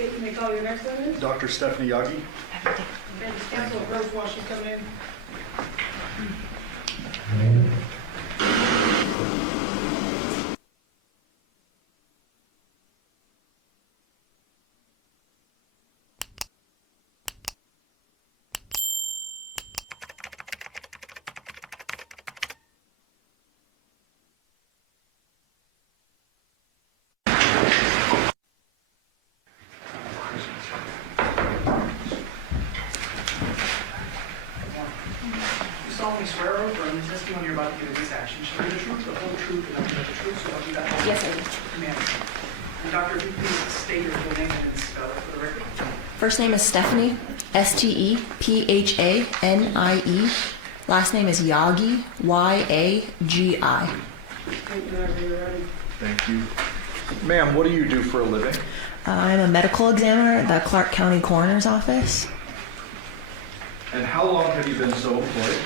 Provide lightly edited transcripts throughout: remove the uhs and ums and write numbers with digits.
State and they call your next witness. Dr. Stephanie Yagi. Okay, just cancel Rose while she's coming in. You solemnly swear or affirm the testimony you're about to give in this action shall be the truth, the whole truth, and nothing but the truth, so help you God. Yes, I do. Amen. And Doctor, if you please state your full name and spell it for the record. First name is Stephanie, Stephanie. Last name is Yagi, Yagi. Whenever you're ready. Thank you. Ma'am, what do you do for a living? I'm a medical examiner at the Clark County Coroner's Office. And how long have you been so employed?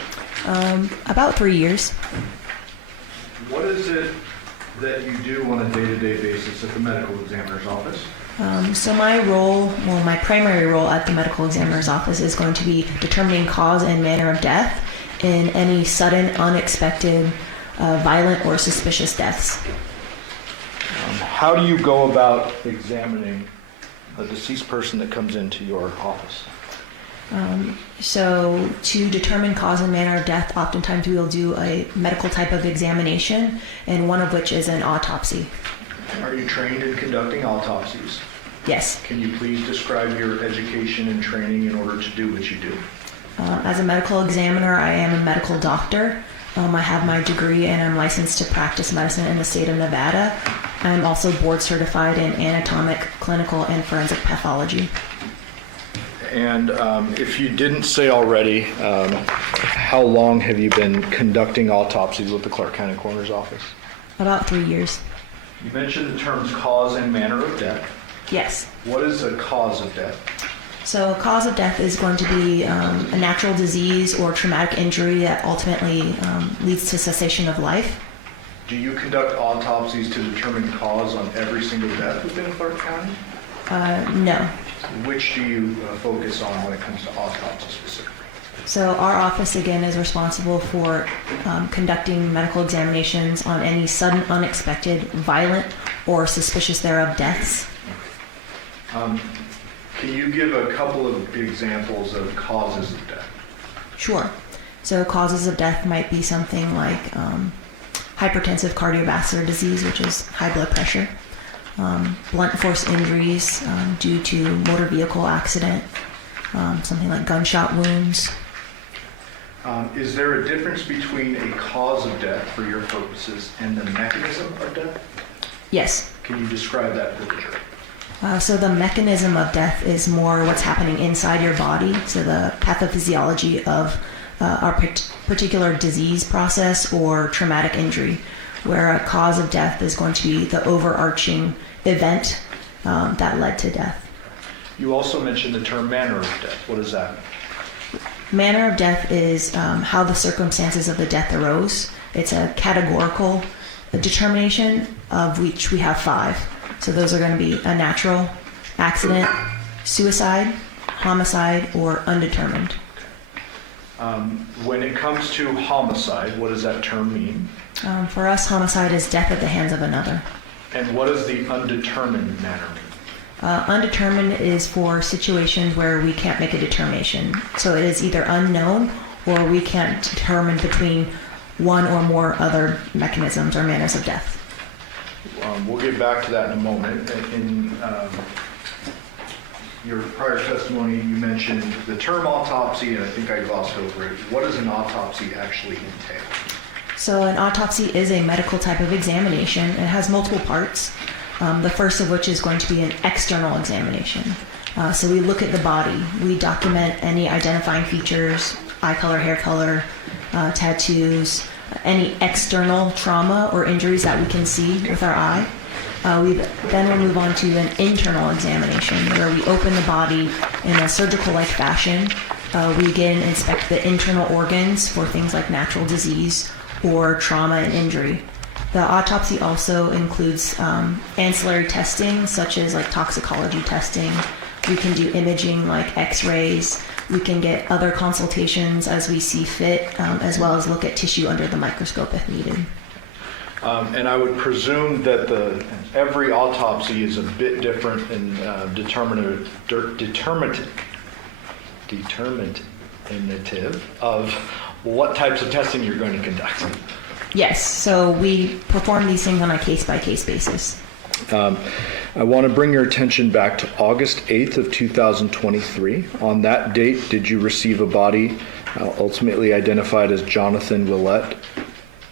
About 3 years. What is it that you do on a day-to-day basis at the medical examiner's office? So my role, my primary role at the medical examiner's office is going to be determining cause and manner of death in any sudden, unexpected, violent, or suspicious deaths. How do you go about examining a deceased person that comes into your office? So to determine cause and manner of death, oftentimes we will do a medical type of examination, and one of which is an autopsy. Are you trained in conducting autopsies? Yes. Can you please describe your education and training in order to do what you do? As a medical examiner, I am a medical doctor. I have my degree and I'm licensed to practice medicine in the state of Nevada. I'm also board certified in anatomic, clinical, and forensic pathology. And if you didn't say already, how long have you been conducting autopsies with the Clark County Coroner's Office? About 3 years. You mentioned the terms cause and manner of death. Yes. What is a cause of death? So a cause of death is going to be a natural disease or traumatic injury that ultimately leads to cessation of life. Do you conduct autopsies to determine cause on every single death within Clark County? No. Which do you focus on when it comes to autopsy specifically? So our office, again, is responsible for conducting medical examinations on any sudden, unexpected, violent, or suspicious thereof deaths. Can you give a couple of examples of causes of death? Sure. So causes of death might be something like hypertensive cardiovascular disease, which is high blood pressure, blunt force injuries due to motor vehicle accident, something like gunshot wounds. Is there a difference between a cause of death for your purposes and the mechanism of death? Yes. Can you describe that for the jury? So the mechanism of death is more what's happening inside your body, so the pathophysiology of our particular disease process or traumatic injury, where a cause of death is going to be the overarching event that led to death. You also mentioned the term manner of death. What is that? Manner of death is how the circumstances of the death arose. It's a categorical determination of which we have 5. So those are going to be a natural, accident, suicide, homicide, or undetermined. When it comes to homicide, what does that term mean? For us, homicide is death at the hands of another. And what does the undetermined manner mean? Undetermined is for situations where we can't make a determination. So it is either unknown or we can't determine between one or more other mechanisms or manners of death. We'll get back to that in a moment. In your prior testimony, you mentioned the term autopsy, and I think I glossed over it. What does an autopsy actually entail? So an autopsy is a medical type of examination. It has multiple parts. The first of which is going to be an external examination. So we look at the body. We document any identifying features, eye color, hair color, tattoos, any external trauma or injuries that we can see with our eye. Then we'll move on to an internal examination where we open the body in a surgical-like fashion. We again inspect the internal organs for things like natural disease or trauma and injury. The autopsy also includes ancillary testing, such as like toxicology testing. We can do imaging like x-rays. We can get other consultations as we see fit, as well as look at tissue under the microscope if needed. And I would presume that every autopsy is a bit different in determinative of what types of testing you're going to conduct. Yes, so we perform these things on a case-by-case basis. I want to bring your attention back to August 8th of 2023. On that date, did you receive a body ultimately identified as Jonathan Willette?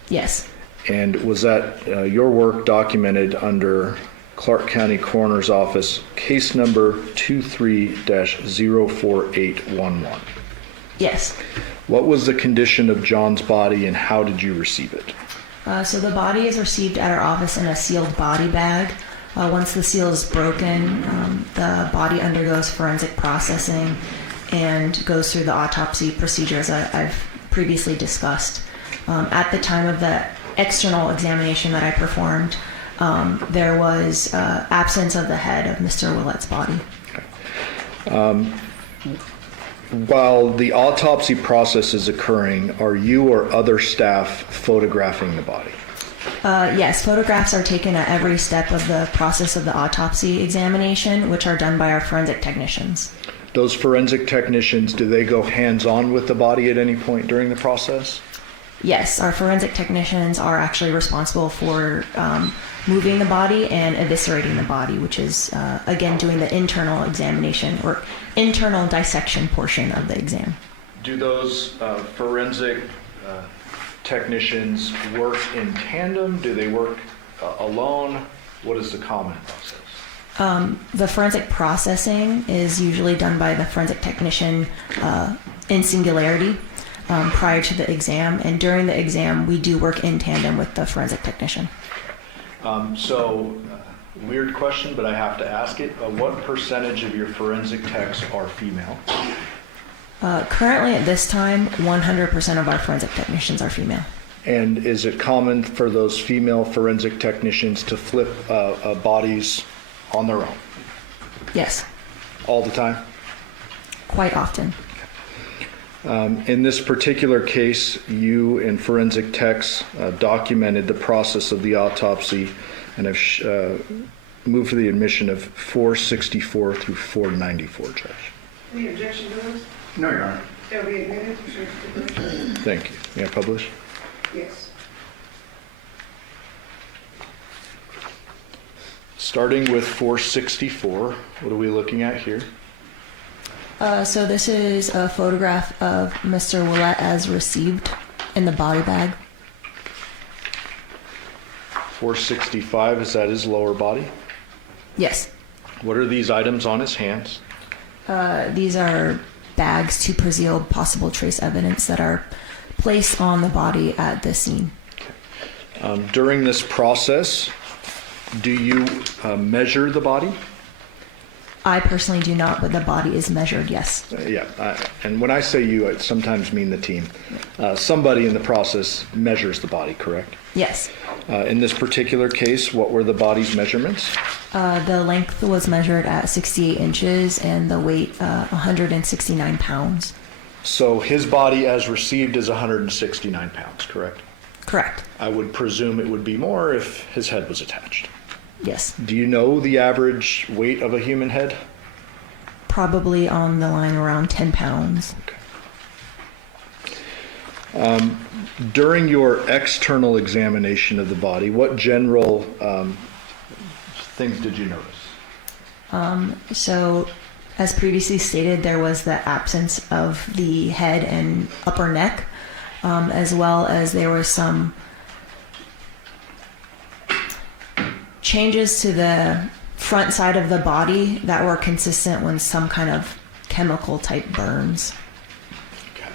Yes. And was that your work documented under Clark County Coroner's Office case number 23-04811? Yes. What was the condition of John's body and how did you receive it? So the body is received at our office in a sealed body bag. Once the seal is broken, the body undergoes forensic processing and goes through the autopsy procedure as I've previously discussed. At the time of the external examination that I performed, there was absence of the head of Mr. Willette's body. While the autopsy process is occurring, are you or other staff photographing the body? Yes, photographs are taken at every step of the process of the autopsy examination, which are done by our forensic technicians. Those forensic technicians, do they go hands-on with the body at any point during the process? Yes, our forensic technicians are actually responsible for moving the body and eviscerating the body, which is, again, doing the internal examination or internal dissection portion of the exam. Do those forensic technicians work in tandem? Do they work alone? What is the common process? The forensic processing is usually done by the forensic technician in singularity prior to the exam, and during the exam we do work in tandem with the forensic technician. Weird question, but I have to ask it. What percentage of your forensic techs are female? Currently at this time, 100% of our forensic technicians are female. And is it common for those female forensic technicians to flip bodies on their own? Yes. All the time? Quite often. In this particular case, you and forensic techs documented the process of the autopsy and have moved for the admission of 464 through 494, Judge. Any objection to those? No, Your Honor. Shall we admit it? Thank you. May I publish? Yes. Starting with 464, what are we looking at here? So this is a photograph of Mr. Willette as received in the body bag. 465, is that his lower body? Yes. What are these items on his hands? These are bags to preserve possible trace evidence that are placed on the body at the scene. During this process, do you measure the body? I personally do not, but the body is measured, yes. And when I say you, I sometimes mean the team. Somebody in the process measures the body, correct? Yes. In this particular case, what were the body's measurements? The length was measured at 68 inches and the weight 169 pounds. So his body as received is 169 pounds, correct? Correct. I would presume it would be more if his head was attached. Yes. Do you know the average weight of a human head? Probably on the line around 10 pounds. Okay. During your external examination of the body, what general things did you notice? So, as previously stated, there was the absence of the head and upper neck, as well as there were some changes to the front side of the body that were consistent with some kind of chemical type burns. Okay.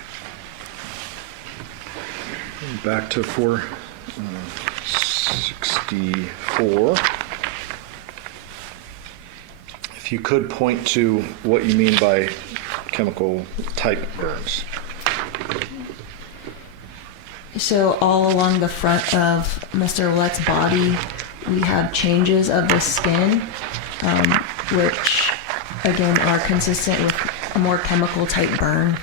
Back to 464. If you could point to what you mean by chemical type burns. So all along the front of Mr. Willette's body, we have changes of the skin, which again are consistent with a more chemical type burn.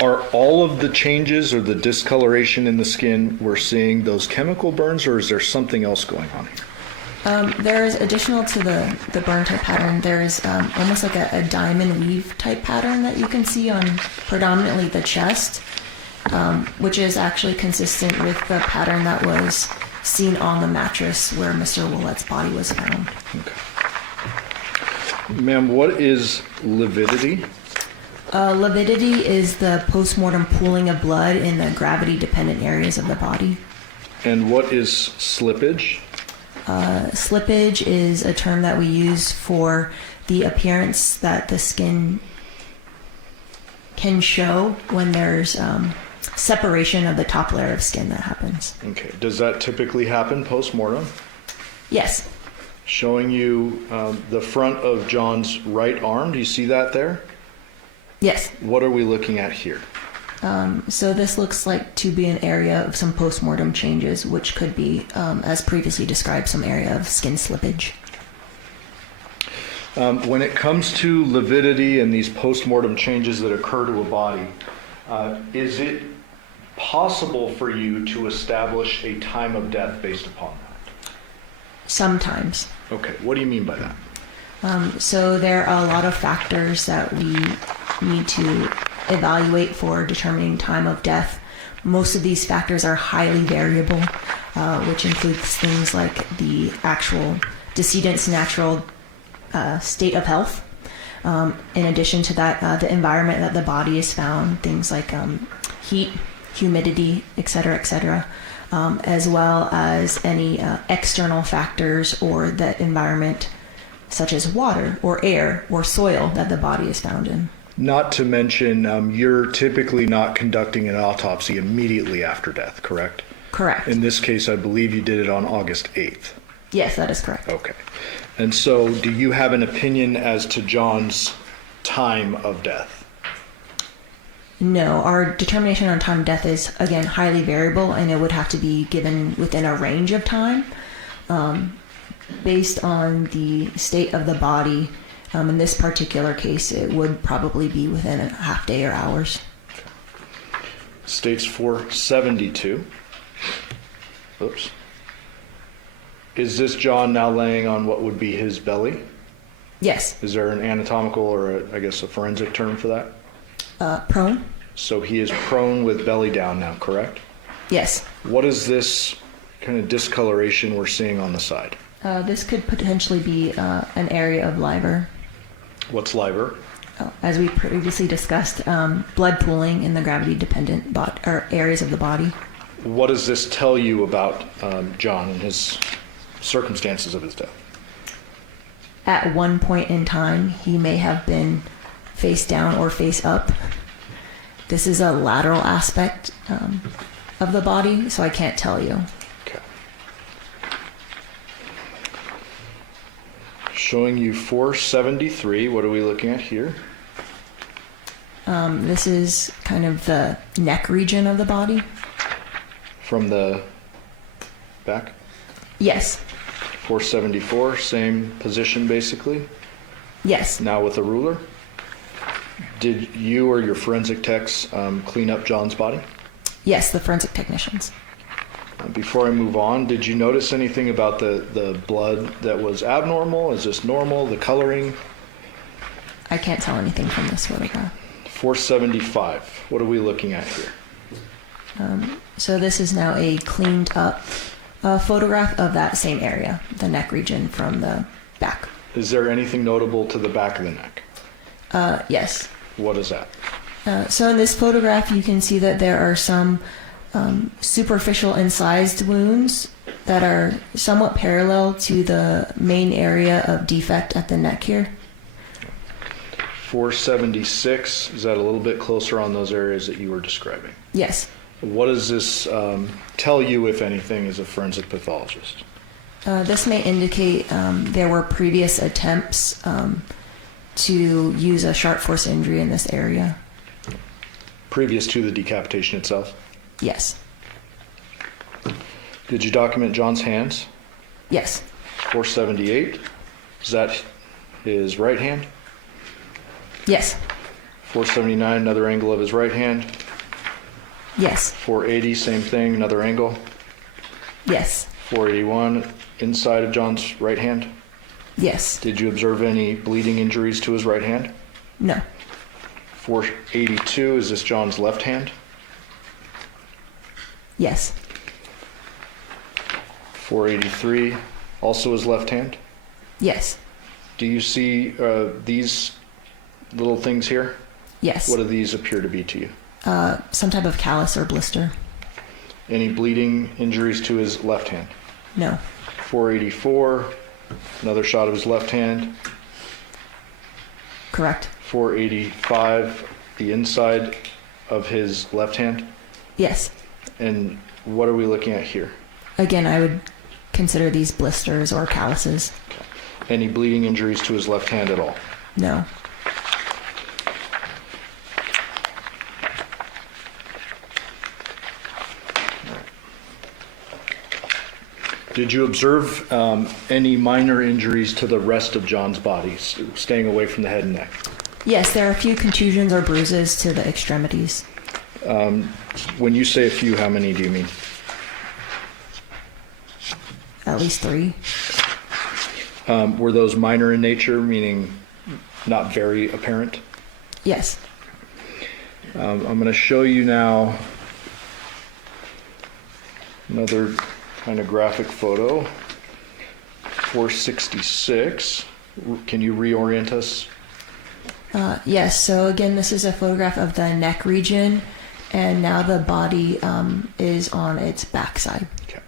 Are all of the changes or the discoloration in the skin we're seeing those chemical burns, or is there something else going on here? There is additional to the burn type pattern. There is almost like a diamond weave type pattern that you can see on predominantly the chest, which is actually consistent with the pattern that was seen on the mattress where Mr. Willette's body was found. Okay. Ma'am, what is lividity? Lividity is the postmortem pooling of blood in the gravity-dependent areas of the body. And what is slippage? Slippage is a term that we use for the appearance that the skin can show when there's separation of the top layer of skin that happens. Okay. Does that typically happen post-mortem? Yes. Showing you the front of John's right arm. Do you see that there? Yes. What are we looking at here? So this looks like to be an area of some postmortem changes, which could be, as previously described, some area of skin slippage. When it comes to lividity and these postmortem changes that occur to a body, is it possible for you to establish a time of death based upon that? Sometimes. Okay, what do you mean by that? So there are a lot of factors that we need to evaluate for determining time of death. Most of these factors are highly variable, which includes things like the actual decedent's natural state of health. In addition to that, the environment that the body is found, things like heat, humidity, et cetera, as well as any external factors or the environment, such as water or air or soil that the body is found in. Not to mention, you're typically not conducting an autopsy immediately after death, correct? Correct. In this case, I believe you did it on August 8th. Yes, that is correct. Okay. And so do you have an opinion as to John's time of death? No, our determination on time of death is, again, highly variable, and it would have to be given within a range of time based on the state of the body. In this particular case, it would probably be within a half day or hours. States 472. Oops. Is this John now laying on what would be his belly? Yes. Is there an anatomical or a forensic term for that? Prone? So he is prone with belly down now, correct? Yes. What is this kind of discoloration we're seeing on the side? This could potentially be an area of liver. What's liver? As we previously discussed, blood pooling in the gravity-dependent areas of the body. What does this tell you about John and his circumstances of his death? At one point in time, he may have been face down or face up. This is a lateral aspect of the body, so I can't tell you. Okay. Showing you 473. What are we looking at here? This is kind of the neck region of the body. From the back? Yes. 474, same position basically? Yes. Now with a ruler? Did you or your forensic techs clean up John's body? Yes, the forensic technicians. Before I move on, did you notice anything about the blood that was abnormal? Is this normal? The coloring? I can't tell anything from this photograph. 475. What are we looking at here? So this is now a cleaned up photograph of that same area, the neck region from the back. Is there anything notable to the back of the neck? Yes. What is that? So in this photograph, you can see that there are some superficial incised wounds that are somewhat parallel to the main area of defect at the neck here. 476, is that a little bit closer on those areas that you were describing? Yes. What does this tell you, if anything, as a forensic pathologist? This may indicate there were previous attempts to use a sharp force injury in this area. previous to the decapitation itself? Yes. Did you document John's hands? Yes. 478, is that his right hand? Yes. 479, another angle of his right hand. Yes. 480, same thing, another angle. Yes. 481, inside of John's right hand. Yes. Did you observe any bleeding injuries to his right hand? No. 482, is this John's left hand? Yes. 483, also his left hand? Yes. Do you see these little things here? Yes. What do these appear to be to you? Some type of callus or blister. Any bleeding injuries to his left hand? No. 484, another shot of his left hand. Correct. 485, the inside of his left hand. Yes. And what are we looking at here? Again, I would consider these blisters or calluses. Any bleeding injuries to his left hand at all? No. Did you observe any minor injuries to the rest of John's body, staying away from the head and neck? Yes, there are a few contusions or bruises to the extremities. When you say a few, how many do you mean? At least 3. Were those minor in nature, meaning not very apparent? Yes. I'm going to show you now another kind of graphic photo. 466. Can you reorient us? Yes, so again, this is a photograph of the neck region, and now the body is on its backside. Okay.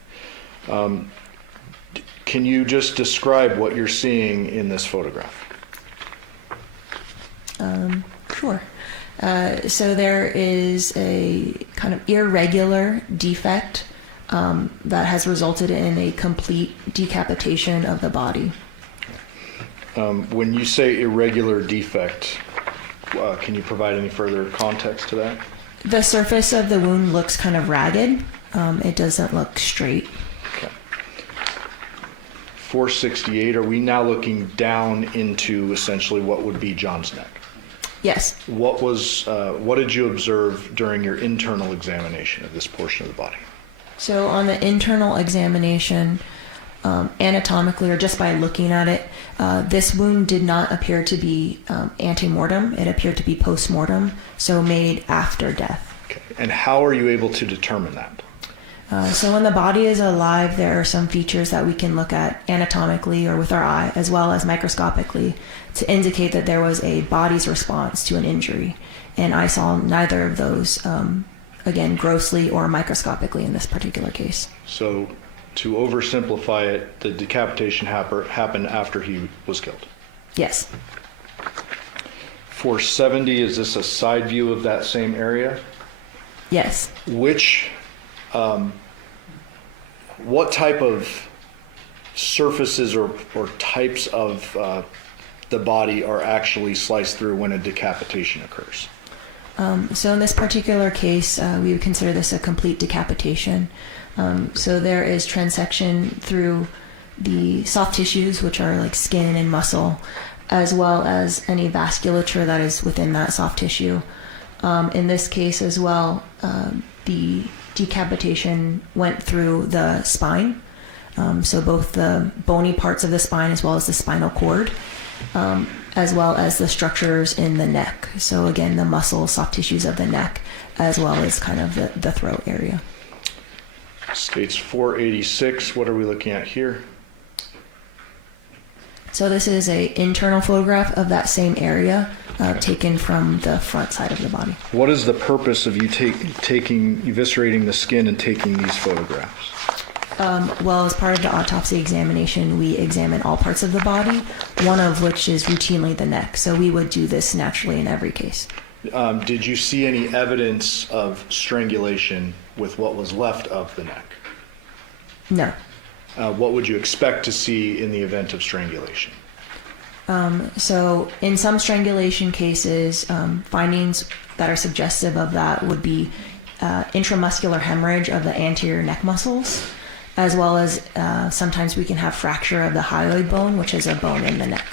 Can you just describe what you're seeing in this photograph? Sure. So there is a kind of irregular defect that has resulted in a complete decapitation of the body. When you say irregular defect, can you provide any further context to that? The surface of the wound looks kind of ragged. It doesn't look straight. Okay. 468, are we now looking down into essentially what would be John's neck? Yes. What did you observe during your internal examination of this portion of the body? So on the internal examination, anatomically or just by looking at it, this wound did not appear to be ante-mortem. It appeared to be post-mortem, so made after death. Okay. And how are you able to determine that? So when the body is alive, there are some features that we can look at anatomically or with our eye, as well as microscopically, to indicate that there was a body's response to an injury. And I saw neither of those, again, grossly or microscopically in this particular case. So to oversimplify it, the decapitation happened after he was killed. Yes. 470, is this a side view of that same area? Yes. What type of surfaces or types of the body are actually sliced through when a decapitation occurs? So in this particular case, we would consider this a complete decapitation. So there is transection through the soft tissues, which are like skin and muscle, as well as any vasculature that is within that soft tissue. In this case as well, the decapitation went through the spine. So both the bony parts of the spine as well as the spinal cord, as well as the structures in the neck. So again, the muscle, soft tissues of the neck, as well as kind of the throat area. States 486, what are we looking at here? So this is a internal photograph of that same area, taken from the front side of the body. What is the purpose of you eviscerating the skin and taking these photographs? Well, as part of the autopsy examination, we examine all parts of the body, one of which is routinely the neck. So we would do this naturally in every case. Did you see any evidence of strangulation with what was left of the neck? No. What would you expect to see in the event of strangulation? So in some strangulation cases, findings that are suggestive of that would be intramuscular hemorrhage of the anterior neck muscles, as well as sometimes we can have fracture of the hyoid bone, which is a bone in the neck.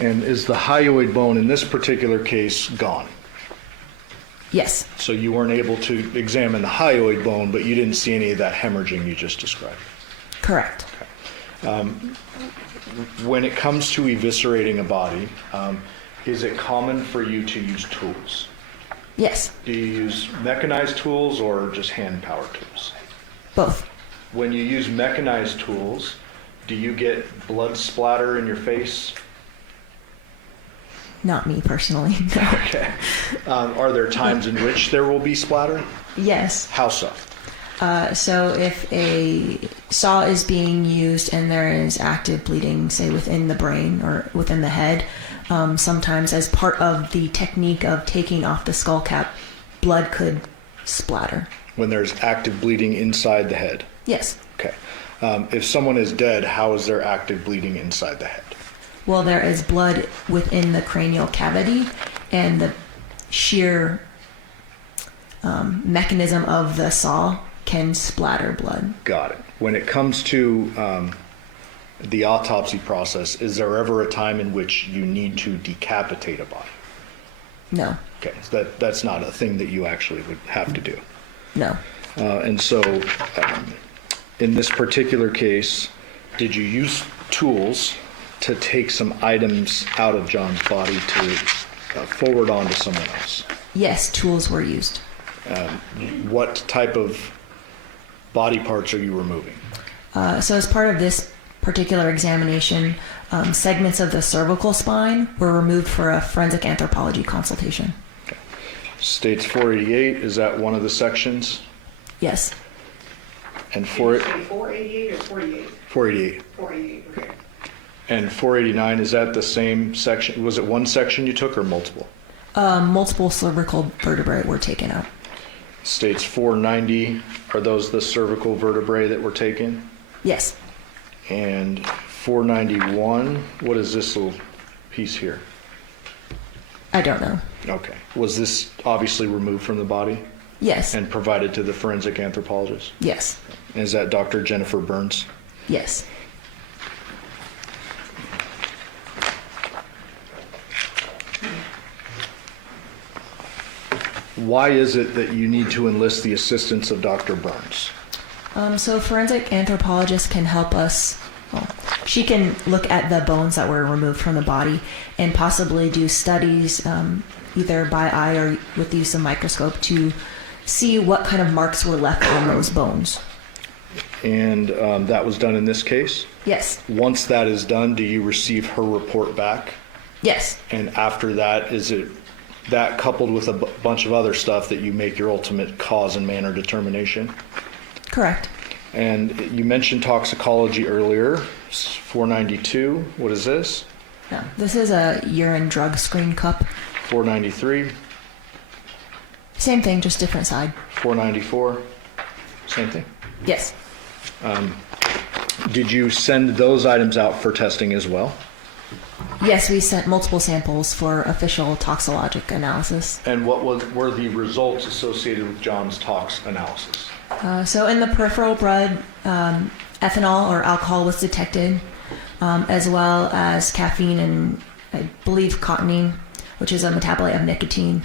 And is the hyoid bone in this particular case gone? Yes, So you weren't able to examine the hyoid bone, but you didn't see any of that hemorrhaging you just described. correct. When it comes to eviscerating a body, is it common for you to use tools? Yes, Do you use mechanized tools or just hand-powered tools? both. When you use mechanized tools, do you get blood splatter in your face? Not me personally. No. Okay. Are there times in which there will be splatter? Yes. How so? So if a saw is being used and there is active bleeding, say within the brain or within the head, sometimes as part of the technique of taking off the skull cap, blood could splatter. When there's active bleeding inside the head? Yes. Okay. If someone is dead, how is there active bleeding inside the head? Well, there is blood within the cranial cavity, and the sheer mechanism of the saw can splatter blood. Got it. When it comes to the autopsy process, is there ever a time in which you need to decapitate a body? No. Okay, so that's not a thing that you actually would have to do. No. And so, in this particular case, did you use tools to take some items out of John's body to forward on to someone else? Yes, tools were used. What type of body parts are you removing? So as part of this particular examination, segments of the cervical spine were removed for a forensic anthropology consultation. States 488, is that one of the sections? Yes. And Did you say 488 or 48? 488. 488, okay. And 489, is that the same section? Was it one section you took or multiple? Multiple cervical vertebrae were taken out. States 490, are those the cervical vertebrae that were taken? Yes. And 491, what is this little piece here? I don't know. Okay. Was this obviously removed from the body Yes. and provided to the forensic anthropologist? Yes. And is that Dr. Jennifer Burns? Yes. Why is it that you need to enlist the assistance of Dr. Burns? So forensic anthropologist can help us. Well, she can look at the bones that were removed from the body and possibly do studies, either by eye or with the use of microscope, to see what kind of marks were left on those bones. And that was done in this case? Yes. Once that is done, do you receive her report back? Yes. And after that, is it that coupled with a bunch of other stuff that you make your ultimate cause and manner determination? Correct. And you mentioned toxicology earlier, 492, what is this? No, this is a urine drug screen cup. 493, Same thing, just different side. 494, same thing. Yes. Did you send those items out for testing as well? Yes, we sent multiple samples for official toxicologic analysis. And what were the results associated with John's tox analysis? So in the peripheral blood, ethanol or alcohol was detected, as well as caffeine and I believe cotinine, which is a metabolite of nicotine.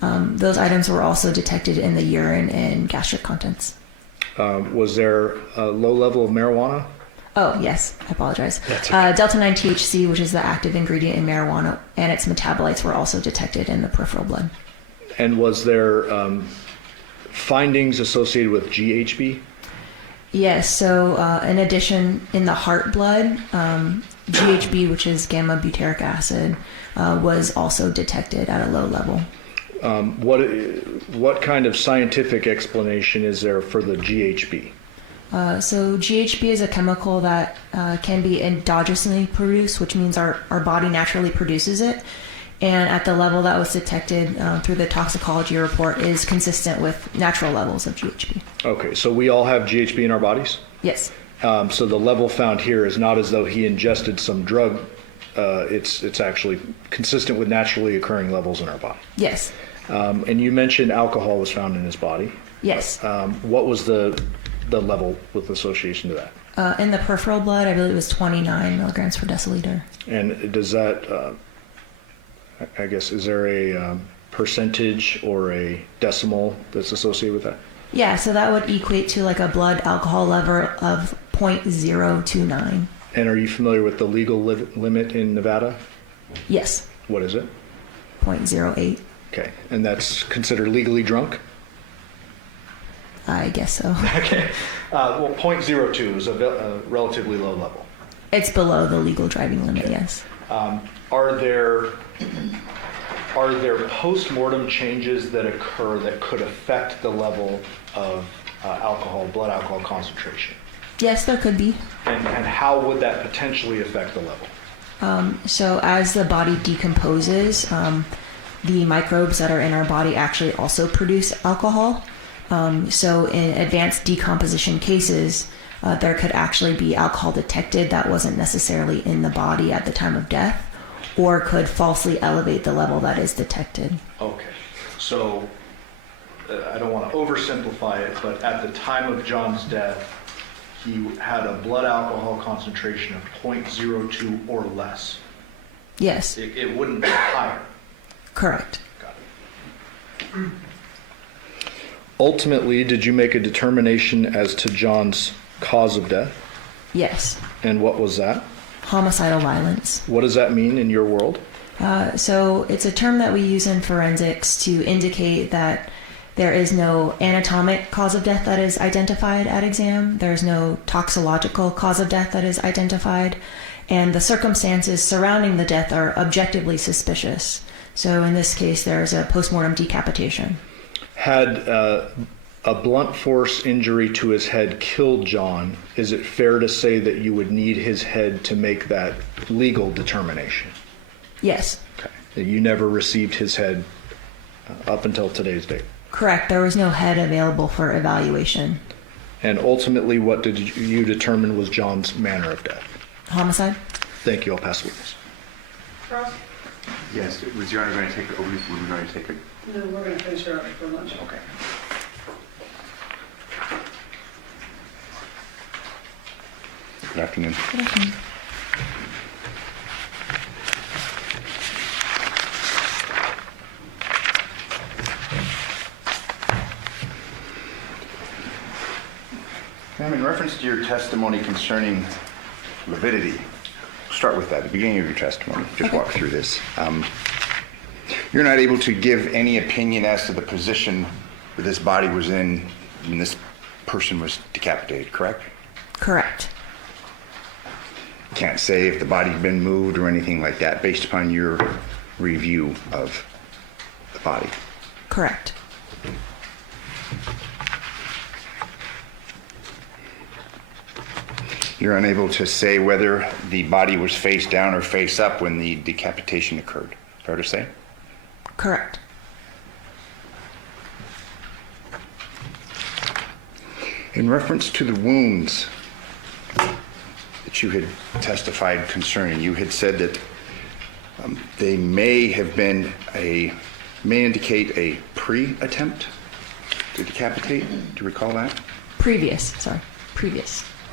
Those items were also detected in the urine and gastric contents. Was there a low level of marijuana? Oh, yes, I apologize. That's okay. Delta-9 THC, which is the active ingredient in marijuana, and its metabolites were also detected in the peripheral blood. And was there findings associated with GHB? Yes, so in addition, in the heart blood, GHB, which is gamma butyric acid, was also detected at a low level. What kind of scientific explanation is there for the GHB? So GHB is a chemical that can be endogenously produced, which means our body naturally produces it. And at the level that was detected through the toxicology report is consistent with natural levels of GHB. Okay, so we all have GHB in our bodies? Yes. So the level found here is not as though he ingested some drug it's actually consistent with naturally occurring levels in our body. Yes. And you mentioned alcohol was found in his body. Yes. What was the level with association to that? In the peripheral blood, I believe it was 29 milligrams per deciliter. And does that, I guess, is there a percentage or a decimal that's associated with that? Yeah, so that would equate to like a blood alcohol level of 0.029. And are you familiar with the legal limit in Nevada? Yes, What is it? 0.08. Okay, and that's considered legally drunk? I guess so. Okay. Well, 0.02 is a relatively low level. It's below the legal driving limit, yes. Are there post-mortem changes that occur that could affect the level of blood alcohol concentration? Yes, there could be. And how would that potentially affect the level? So as the body decomposes, the microbes that are in our body actually also produce alcohol. So in advanced decomposition cases, there could actually be alcohol detected that wasn't necessarily in the body at the time of death, or could falsely elevate the level that is detected. Okay, so I don't want to oversimplify it, but at the time of John's death, he had a blood alcohol concentration of 0.02 or less. Yes, It wouldn't be higher. correct. Got it. Ultimately, did you make a determination as to John's cause of death? Yes, And what was that? homicidal violence. What does that mean in your world? So it's a term that we use in forensics to indicate that there is no anatomic cause of death that is identified at exam. There's no toxicological cause of death that is identified. And the circumstances surrounding the death are objectively suspicious. So in this case, there's a postmortem decapitation. Had a blunt force injury to his head killed John, is it fair to say that you would need his head to make that legal determination? Yes, Okay. You never received his head up until today's date. correct. There was no head available for evaluation. And ultimately, what did you determine was John's manner of death? Homicide? Thank you. I'll pass the witness. Ross? Yes, was Your Honor going to take, or were we going to take it? No, we're gonna finish her up for lunch. Okay. Good afternoon. Good afternoon. Ma'am, in reference to your testimony concerning lividity, start with that, the beginning of your testimony. Just walk through this. You're not able to give any opinion as to the position that this body was in when this person was decapitated, correct? Correct. Can't say if the body had been moved or anything like that based upon your review of the body. Correct. You're unable to say whether the body was face down or face up when the decapitation occurred. Fair to say? Correct. In reference to the wounds that you had testified concerning, you had said that they may indicate a pre-attempt to decapitate. Do you recall that? Previous.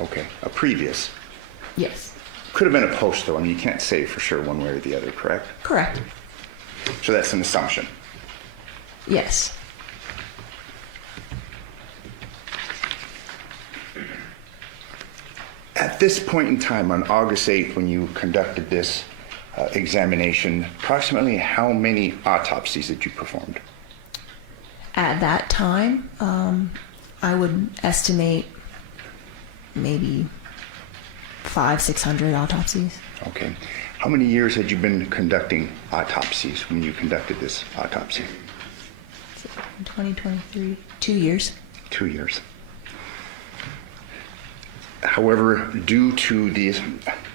Okay, a previous. Yes. Could have been a post, though. I mean, you can't say for sure one way or the other, correct? Correct. So that's an assumption. Yes. At this point in time, on August 8th, when you conducted this examination, approximately how many autopsies had you performed? At that time, I would estimate maybe 500-600 autopsies. Okay. How many years had you been conducting autopsies when you conducted this autopsy? 2023, 2 years. 2 years. However, due to these,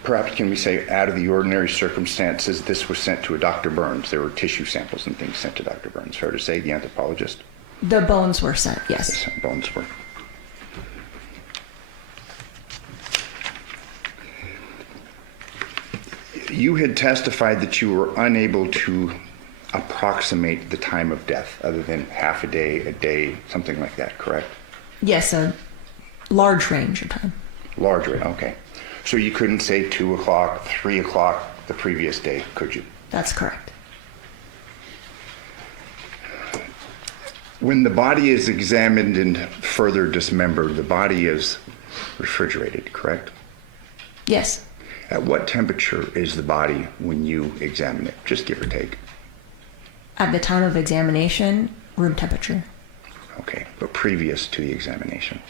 perhaps can we say out of the ordinary circumstances, this was sent to a Dr. Burns. There were tissue samples and things sent to Dr. Burns. Fair to say, the anthropologist? The bones were sent, yes. Yes, bones were. You had testified that you were unable to approximate the time of death other than half a day, something like that, correct? Yes, a large range of time. Large rate, okay. So you couldn't say 2 o'clock, 3 o'clock the previous day, could you? That's correct. When the body is examined and further dismembered, the body is refrigerated, correct? Yes. At what temperature is the body when you examine it? Just give or take. At the time of examination, room temperature. Okay, but previous to the examination.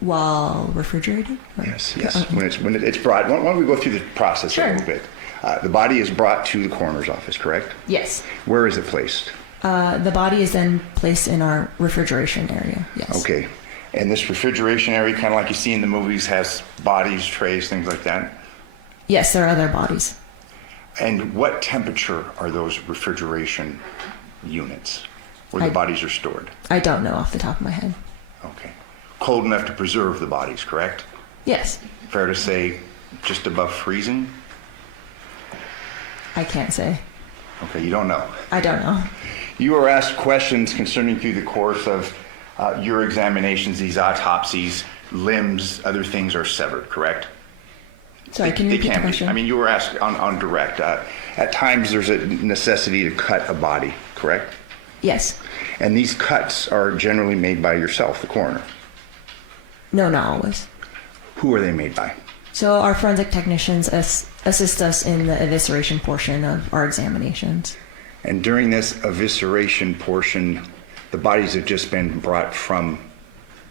While refrigerated? Or- Yes, yes. Okay. When it's brought, why don't we go through the process Sure. a little bit? The body is brought to the coroner's office, correct? Yes. Where is it placed? The body is then placed in our refrigeration area. Yes. Okay. And this refrigeration area, kind of like you see in the movies, has bodies, trays, things like that? Yes, there are other bodies. And what temperature are those refrigeration units where the I- bodies are stored? I don't know off the top of my head. Okay. Cold enough to preserve the bodies, correct? Yes. Fair to say just above freezing? I can't say. Okay, you don't know. I don't know. You were asked questions concerning through the course of your examinations, these autopsies, limbs, other things are severed, correct? Sorry, can you They repeat the can be. question? I mean, you were asked on direct. At times, there's a necessity to cut a body, correct? Yes. And these cuts are generally made by yourself, the coroner. No, not always. Who are they made by? So our forensic technicians assist us in the evisceration portion of our examinations. And during this evisceration portion, the bodies have just been brought from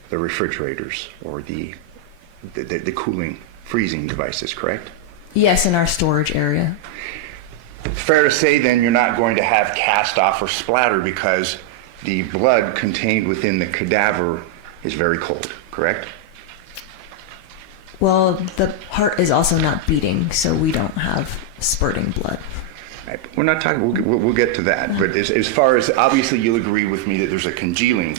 the refrigerators or the cooling, freezing devices, correct? Yes, in our storage area. Fair to say then you're not going to have cast off or splatter because the blood contained within the cadaver is very cold, correct? Well, the heart is also not beating, so we don't have spurting blood. Right, but we're not talking, we'll get to that. But as far as, obviously you'll agree with me that there's a congealing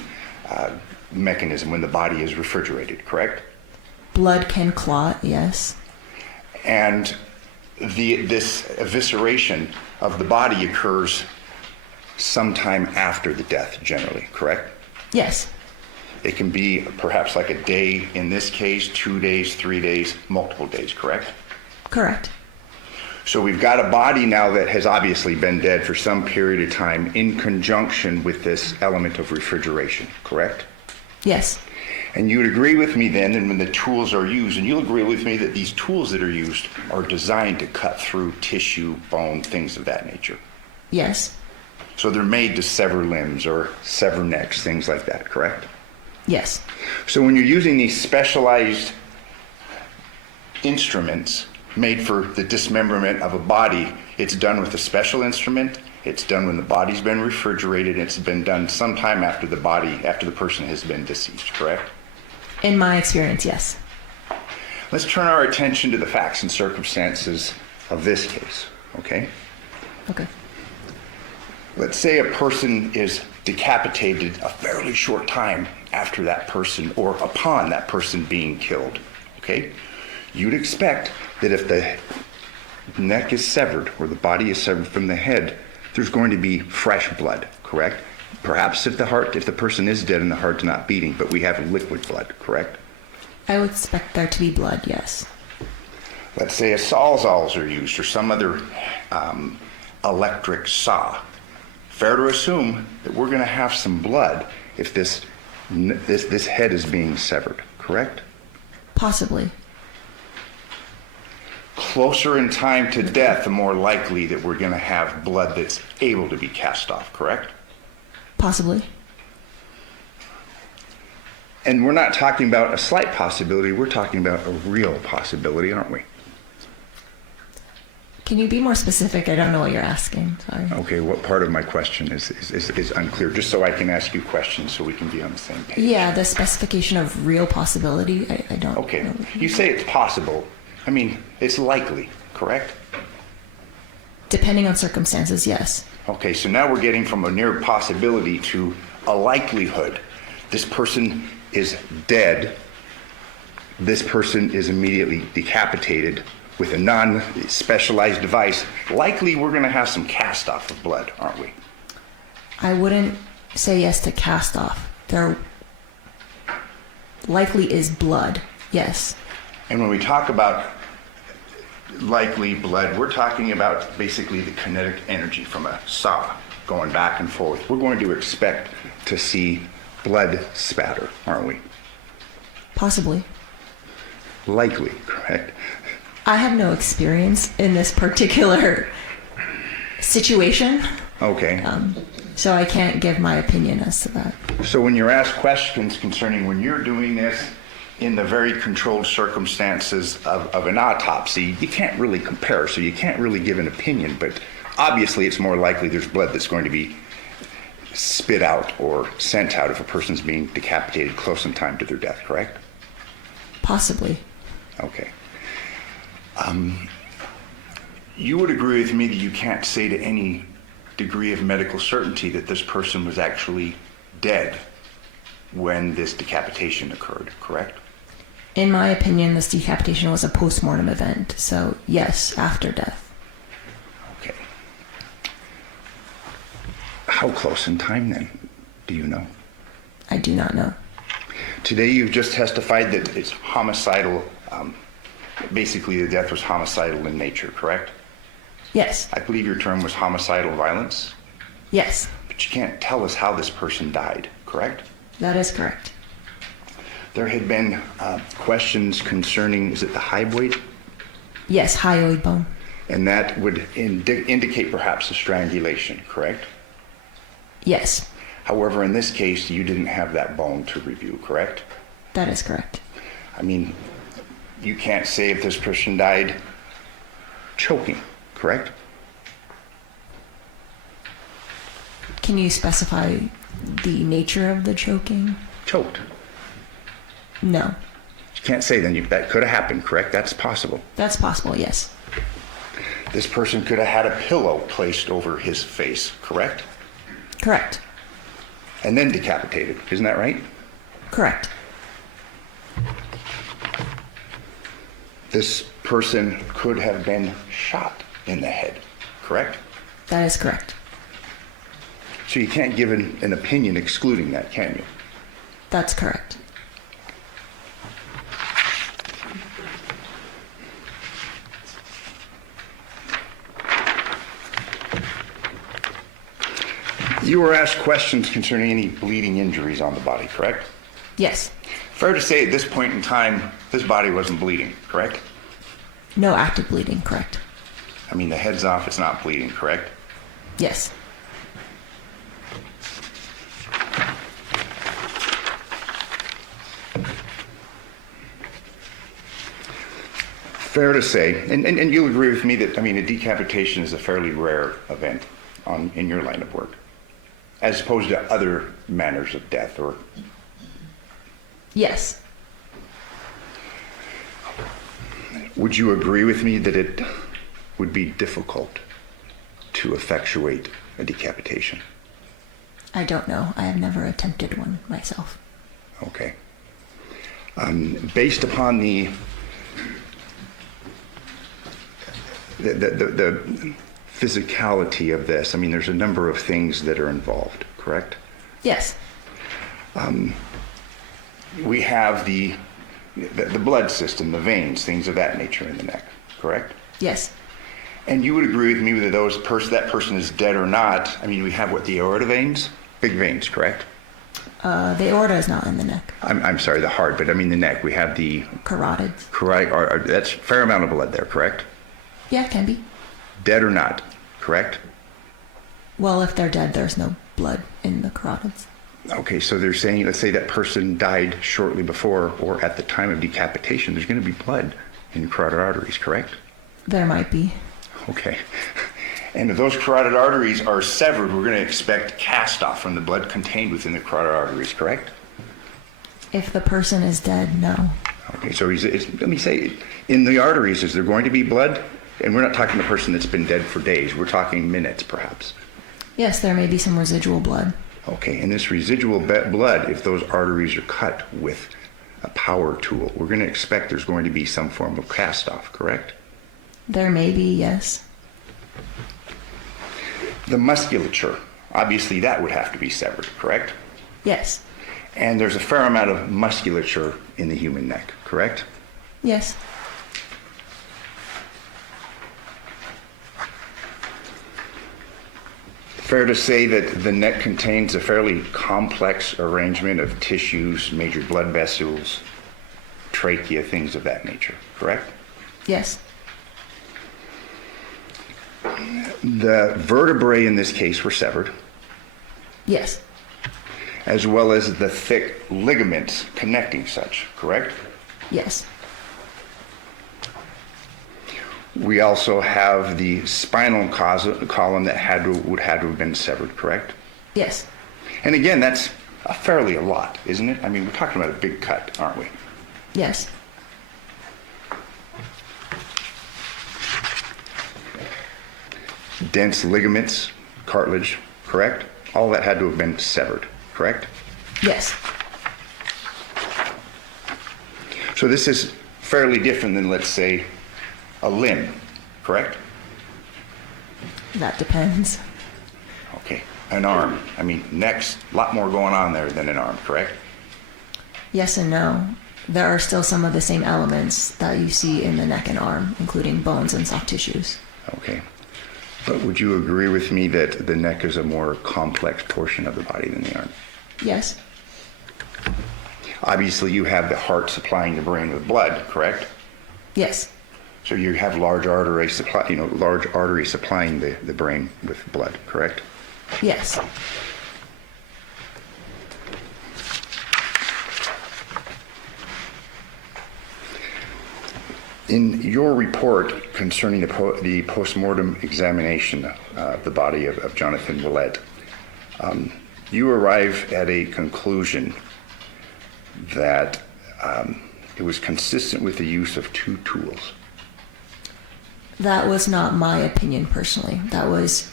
mechanism when the body is refrigerated, correct? Blood can clot, yes. And this evisceration of the body occurs sometime after the death, generally, correct? Yes. It can be perhaps like a day, in this case, 2 days, 3 days, multiple days, correct? Correct. So we've got a body now that has obviously been dead for some period of time in conjunction with this element of refrigeration, correct? Yes. And you would agree with me then, and when the tools are used, and you'll agree with me that these tools that are used are designed to cut through tissue, bone, things of that nature. Yes. So they're made to sever limbs or sever necks, things like that, correct? Yes. So when you're using these specialized instruments made for the dismemberment of a body, it's done with a special instrument. It's done when the body's been refrigerated. It's been done sometime after the person has been deceased, correct? In my experience, yes. Let's turn our attention to the facts and circumstances of this case, okay? Okay. Let's say a person is decapitated a fairly short time after that person or upon that person being killed, okay? You'd expect that if the neck is severed or the body is severed from the head, there's going to be fresh blood, correct? Perhaps if the person is dead and the heart's not beating, but we have liquid blood, correct? I would expect there to be blood, yes. Let's say a sawzalls are used or some other electric saw. Fair to assume that we're going to have some blood if this head is being severed, correct? Possibly. Closer in time to death, the more likely that we're going to have blood that's able to be cast off, correct? Possibly. And we're not talking about a slight possibility, we're talking about a real possibility, aren't we? Can you be more specific? I don't know what you're asking. Sorry. Okay, what part of my question is unclear? Just so I can ask you questions so we can be on the same page. Yeah, the specification of real possibility, I don't Okay, know. you say it's possible. I mean, it's likely, correct? Depending on circumstances, yes. Okay, so now we're getting from a near possibility to a likelihood. This person is dead. This person is immediately decapitated. with a non-specialized device, likely we're going to have some cast off of blood, aren't we? I wouldn't say yes to cast off. There likely is blood, yes. And when we talk about likely blood, we're talking about basically the kinetic energy from a saw going back and forth. We're going to expect to see blood spatter, aren't we? Possibly. Likely, correct? I have no experience in this particular situation, Okay. so I can't give my opinion as to that. So when you're asked questions concerning when you're doing this in the very controlled circumstances of an autopsy, you can't really compare, so you can't really give an opinion, but obviously it's more likely there's blood that's going to be spit out or sent out if a person's being decapitated close in time to their death, correct? Possibly. Okay. You would agree with me that you can't say to any degree of medical certainty that this person was actually dead when this decapitation occurred, correct? In my opinion, this decapitation was a post-mortem event, so yes, after death. Okay. How close in time then? Do you know? I do not know. Today you've just testified that it's homicidal. Basically, the death was homicidal in nature, correct? Yes. I believe your term was homicidal violence, Yes, but you can't tell us how this person died, correct? that is correct. There had been questions concerning, is it the hyoid? Yes, hyoid bone. And that would indicate perhaps a strangulation, correct? Yes, However, in this case, you didn't have that bone to review, correct? that is correct. I mean, you can't say if this person died choking, correct? Can you specify the nature of the choking? Choked. No. You can't say then that could have happened, correct? That's possible. That's possible, yes. This person could have had a pillow placed over his face, correct? Correct. And then decapitated, isn't that right? Correct. This person could have been shot in the head, correct? That is correct. So you can't give an opinion excluding that, can you? That's correct. You were asked questions concerning any bleeding injuries on the body, correct? Yes. Fair to say at this point in time, this body wasn't bleeding, correct? No active bleeding, correct. I mean, the head's off, it's not bleeding, correct? Yes. Fair to say, and you'll agree with me that, I mean, a decapitation is a fairly rare event in your line of work, as opposed to other manners of death, or Yes. would you agree with me that it would be difficult to effectuate a decapitation? I don't know. I have never attempted one myself. Okay. Based upon the physicality of this, I mean, there's a number of things that are involved, correct? Yes. We have the blood system, the veins, things of that nature in the neck, correct? Yes. And you would agree with me whether that person is dead or not. I mean, we have what, the aorta veins? Big veins, correct? The aorta is not in the neck. I'm sorry, the heart, but I mean the neck. We have the Carotids. correct. That's a fair amount of blood there, correct? Yeah, can be. Dead or not, correct? Well, if they're dead, there's no blood in the carotids. Okay, so they're saying, let's say that person died shortly before or at the time of decapitation, there's going to be blood in carotid arteries, correct? There might be. Okay. And if those carotid arteries are severed, we're going to expect cast off from the blood contained within the carotid arteries, correct? If the person is dead, no. Okay, so let me say, in the arteries, is there going to be blood? And we're not talking the person that's been dead for days. We're talking minutes, perhaps. Yes, there may be some residual blood. Okay, and this residual blood, if those arteries are cut with a power tool, we're going to expect there's going to be some form of cast off, correct? There may be, yes. The musculature, obviously that would have to be severed, correct? Yes. And there's a fair amount of musculature in the human neck, correct? Yes. Fair to say that the neck contains a fairly complex arrangement of tissues, major blood vessels, trachea, things of that nature, correct? Yes. The vertebrae in this case were severed, Yes. as well as the thick ligaments connecting such, correct? Yes. We also have the spinal column that would have to have been severed, correct? Yes. And again, that's fairly a lot, isn't it? I mean, we're talking about a big cut, aren't we? Yes. Dense ligaments, cartilage, correct? All that had to have been severed, correct? Yes. So this is fairly different than, let's say, a limb, correct? That depends. Okay, an arm. I mean, neck's a lot more going on there than an arm, correct? Yes and no. There are still some of the same elements that you see in the neck and arm, including bones and soft tissues. Okay. But would you agree with me that the neck is a more complex portion of the body than the arm? Yes. Obviously, you have the heart supplying the brain with blood, correct? Yes. So you have large arteries supplying the brain with blood, correct? Yes. In your report concerning the postmortem examination of the body of Jonathan Willette, you arrive at a conclusion that it was consistent with the use of 2 tools. That was not my opinion personally. That was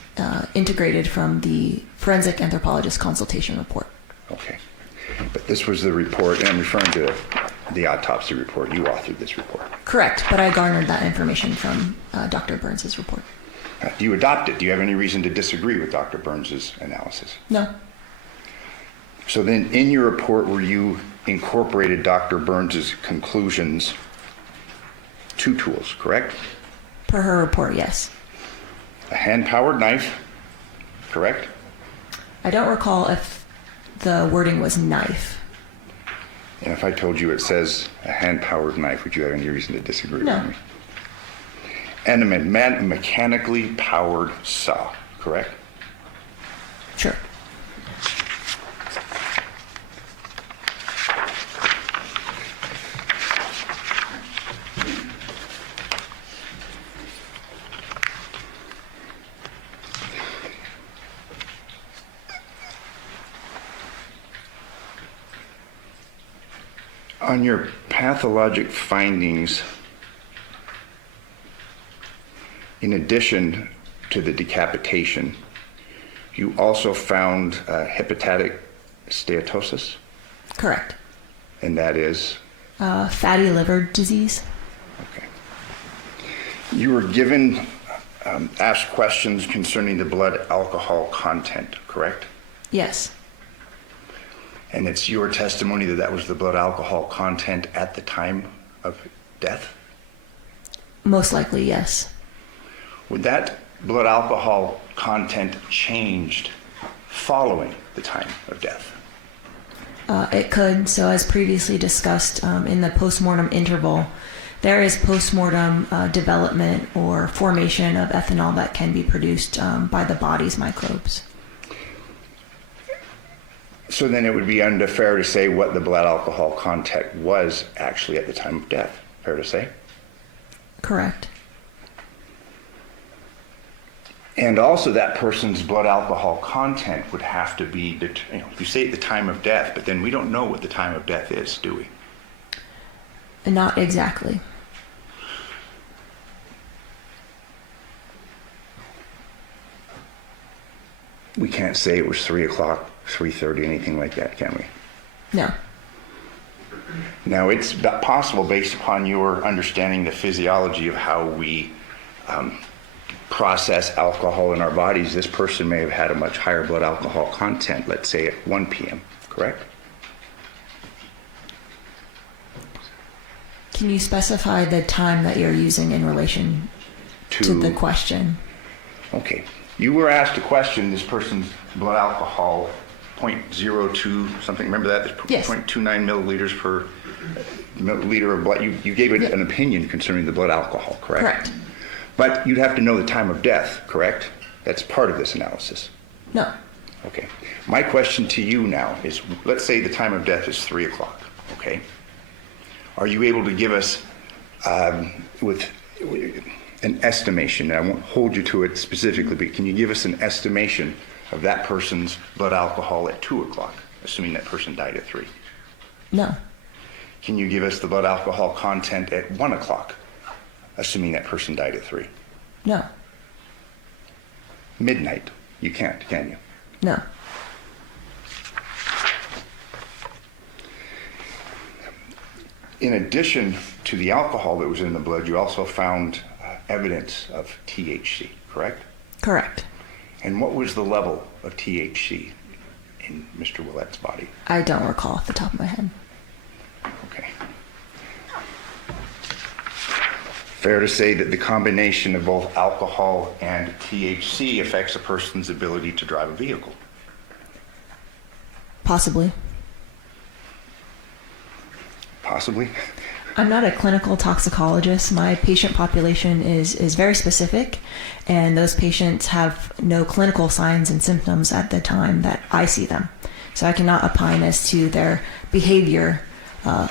integrated from the forensic anthropologist consultation report. Okay. But this was the report, and I'm referring to the autopsy report. You authored this report. Correct, but I garnered that information from Dr. Burns's report. Do you adopt it? Do you have any reason to disagree with Dr. Burns's analysis? No. So then in your report where you incorporated Dr. Burns's conclusions, 2 tools, correct? Per her report, yes. A hand-powered knife, correct? I don't recall if the wording was knife. And if I told you it says a hand-powered knife, would you have any reason to disagree No. with me? And a mechanically powered saw, correct? Sure. On your pathologic findings, in addition to the decapitation, you also found hepatic steatosis, Correct. and that is? Fatty liver disease. Okay. You were given, asked questions concerning the blood alcohol content, correct? Yes. And it's your testimony that that was the blood alcohol content at the time of death? Most likely, yes. Would that blood alcohol content changed following the time of death? It could. So, as previously discussed in the postmortem interval, there is postmortem development or formation of ethanol that can be produced by the body's microbes. So then it would be unfair to say what the blood alcohol content was actually at the time of death. Fair to say? Correct. And also that person's blood alcohol content would have to be, you say at the time of death, but then we don't know what the time of death is, do we? Not exactly. We can't say it was 3 o'clock, 3:30, anything like that, can we? No. Now, it's possible, based upon your understanding the physiology of how we process alcohol in our bodies, this person may have had a much higher blood alcohol content, let's say at 1 p.m., correct? Can you specify the time that you're using in relation to the question? Okay. You were asked a question, this person's blood alcohol, 0.02 something, remember that? Yes. 0.29 milliliters per milliliter of blood. You gave it an opinion concerning the blood alcohol, correct? Correct. But you'd have to know the time of death, correct? That's part of this analysis. No. Okay. My question to you now is, let's say the time of death is 3 o'clock, okay? Are you able to give us with an estimation, and I won't hold you to it specifically, but can you give us an estimation of that person's blood alcohol at 2 o'clock, assuming that person died at 3? No. Can you give us the blood alcohol content at 1 o'clock, assuming that person died at 3? No. Midnight, you can't, can you? No. In addition to the alcohol that was in the blood, you also found evidence of THC, correct? Correct. And what was the level of THC in Mr. Willette's body? I don't recall off the top of my head. Okay. Fair to say that the combination of both alcohol and THC affects a person's ability to drive a vehicle? Possibly. Possibly. I'm not a clinical toxicologist. My patient population is very specific, and those patients have no clinical signs and symptoms at the time that I see them. So I cannot opine as to their behavior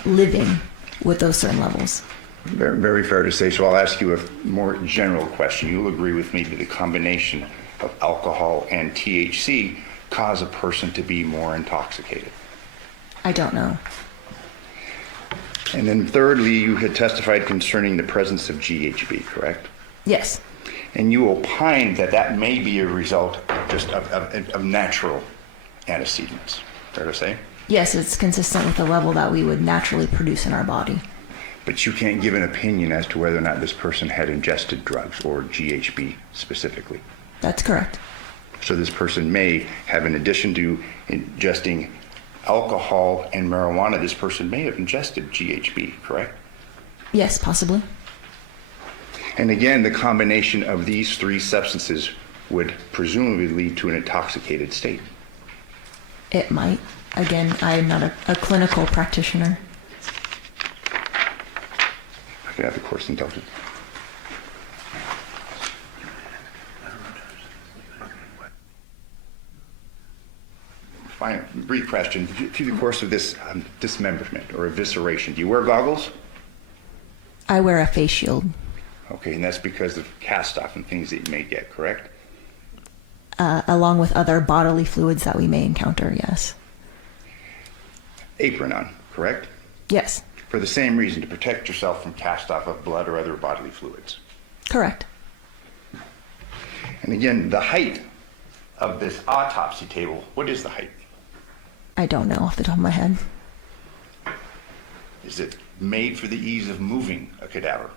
living with those certain levels. Very, very fair to say. So I'll ask you a more general question. You'll agree with me that the combination of alcohol and THC cause a person to be more intoxicated? I don't know. And then thirdly, you had testified concerning the presence of GHB, correct? Yes. And you opined that that may be a result just of natural antecedents. Fair to say? Yes, it's consistent with the level that we would naturally produce in our body. But you can't give an opinion as to whether or not this person had ingested drugs or GHB specifically. That's correct. So this person may have, in addition to ingesting alcohol and marijuana, this person may have ingested GHB, correct? Yes, possibly. And again, the combination of these three substances would presumably lead to an intoxicated state. It might. Again, I'm not a clinical practitioner. I could have the court's indulgence. Fine, brief question. Through the course of this dismemberment or evisceration, do you wear goggles? I wear a face shield. Okay, and that's because of cast-off and things that you may get, correct? Along with other bodily fluids that we may encounter, yes. Apron on, correct? Yes. For the same reason, to protect yourself from cast-off of blood or other bodily fluids. Correct. And again, the height of this autopsy table, what is the height? I don't know off the top of my head. Is it made for the ease of moving a cadaver?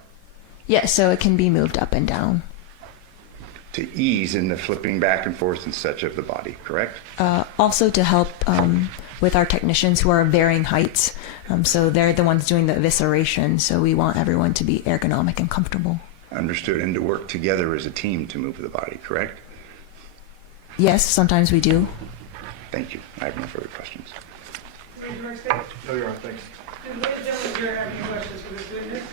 Yes, so it can be moved up and down. To ease in the flipping back and forth and such of the body, correct? Also to help with our technicians who are varying heights. So they're the ones doing the evisceration, so we want everyone to be ergonomic and comfortable. Understood, and to work together as a team to move the body, correct? Yes, sometimes we do. Thank you. I have no further questions. Ready to next step? No, Your Honor, thanks. Do the gentlemen here have any questions for this witness?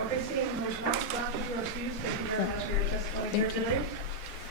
Okay, seeing no response, doctor, you are excused. Thank you very much for your testimony here today.